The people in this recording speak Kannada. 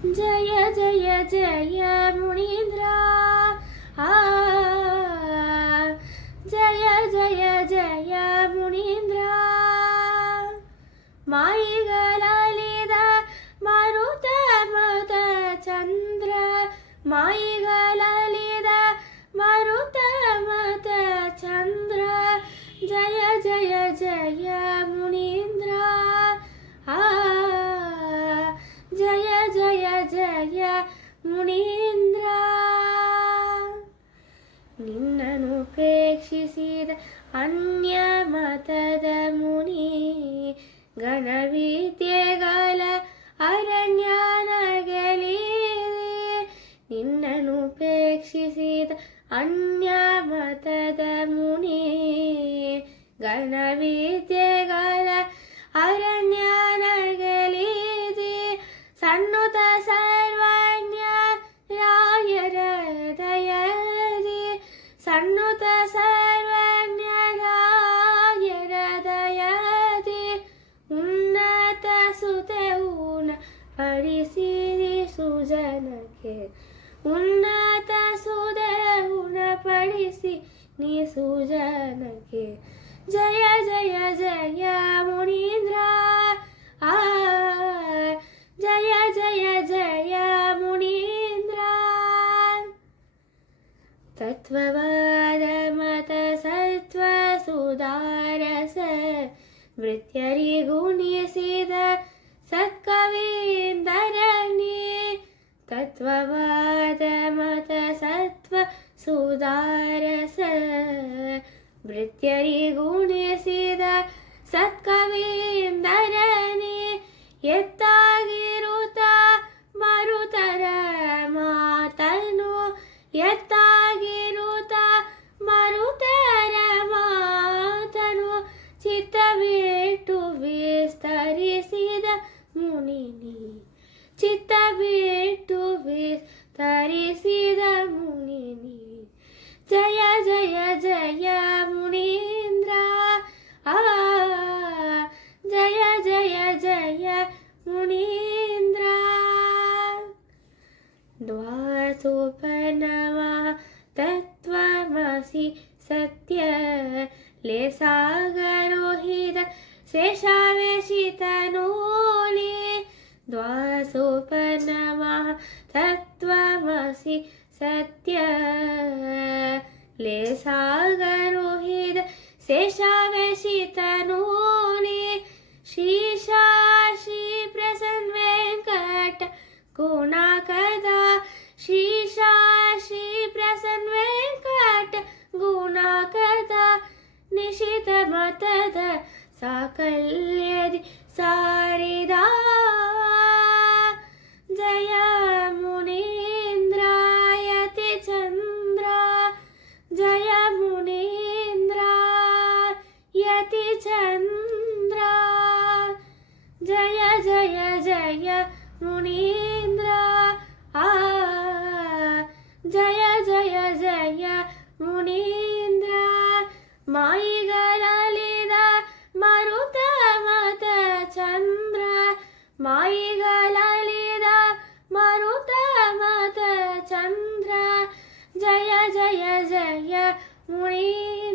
ಜಯ ಜಯ ಜಯ ಮುನೀಂದ್ರ ಜಯ ಜಯ ಜಯ ಮುನೀಂದ್ರ ಮಾಯಿಗಳಲಿದ ಮರುತ ಮತ ಚಂದ್ರ ಮಾಯಿಗಳಲಿದ ಮರುತ ಮತ ಚಂದ್ರ ಜಯ ಜಯ ಜಯ ಮುನೀಂದ್ರ ಜಯ ಜಯ ಜಯ ಮುನೀಂದ್ರ ನಿನ್ನನು ಪ್ರೇಕ್ಷಿಸಿದ ಅನ್ಯ ಮತದ ಮುನಿ ಗಣವಿದ್ಯೆಗಳ ಅರಣ್ಯನಗಲಿದೆ ನಿನ್ನನು ಪ್ರೇಕ್ಷಿಸಿದ ಅನ್ಯ ಮತದ ಮುನಿ ಗಣವಿದ್ಯೆಗಳ ಅರಣ್ಯನಗಲಿದೆ ಸನ್ನುತ ಸರ್ವಜ್ಞ ರಾಯರ ದಯದಿ ಸನ್ನುತ ಸರ್ವಜ್ಞ ರಾಯರ ದಯದಿ ಉನ್ನತ ಸುತೌನ ಪಡಿಸಿರಿ ಸುಜನಕ್ಕೆ ಉನ್ನತ ಸುದೌನ ಪಡಿಸಿ ನೀ ಸುಜನಕ್ಕೆ ಜಯ ಜಯ ಜಯ ಮುನೀಂದ್ರ ಜಯ ಜಯ ಜಯ ಮುನೀಂದ್ರ ತತ್ವವಾದ ಮತ ಸತ್ವ ಸುಧಾರಸ ಮೃತ್ಯರಿಗುಣಿಸಿದ ಸತ್ಕವೀಂದರನೇ ತತ್ವವಾದ ಮತ ಸತ್ವ ಸುಧಾರಸ ಮೃತ್ಯರಿಗುಣಿಸಿದ ಸತ್ಕವೀಂದರನೇ ಎತ್ತಾಗಿರುತ್ತ ಮರುತರ ಮಾತನು ಎತ್ತಾಗಿರುತ್ತ ಮರುತರ ಮಾತನು ಚಿತ್ತವಿಟ್ಟು ವಿಸ್ತರಿಸಿದ ಮುನಿನಿ ಚಿತ್ತವಿಟ್ಟು ವಿಸ್ತರಿಸಿದ ಮುನಿನಿ ಜಯ ಜಯ ಜಯ ಮುನೀಂದ್ರ ಜಯ ಜಯ ಜಯ ಮುನೀಂದ್ರ ದ್ವಾಸೋಪನಮಃ ತತ್ವಮಸಿ ಸತ್ಯ ಲೇಸಾಗರೋಹಿತ ಶೇಷಾವೇಶಿತನೂಲಿ ದ್ವಾಸೋಪನಮಃ ತತ್ವಮಸಿ ಸತ್ಯ ಲೇಸಾಗರೋಹಿತ ಶೇಷಾವೇಶಿತನೂಲಿ ಶ್ರೀಶಾ ಶ್ರೀ ಪ್ರಸನ್ನ ವೆಂಕಟ ಗುಣಕದ ಶ್ರೀಶಾ ಶ್ರೀ ಪ್ರಸನ್ನ ವೆಂಕಟ ಗುಣಕದ ನಿಶಿತ ಮತದ ಸಾಕಲ್ಯದಿ ಸಾರಿದ ಜಯ ಮುನೀಂದ್ರ ಯತಿ ಚಂದ್ರ ಜಯ ಮುನೀಂದ್ರ ಯತಿ ಚಂದ್ರ ಜಯ ಜಯ ಜಯ ಮುನೀಂದ್ರ ಜಯ ಜಯ ಜಯ ಮುನೀಂದ್ರ ಮಾಯಿಗಳಲಿದ ಮರುತ ಮತ ಚಂದ್ರ ಮಾಯಿಗಳಲಿದ ಮರುತ ಮತ ಚಂದ್ರ ಜಯ ಜಯ ಜಯ ಮುನೀಂದ್ರ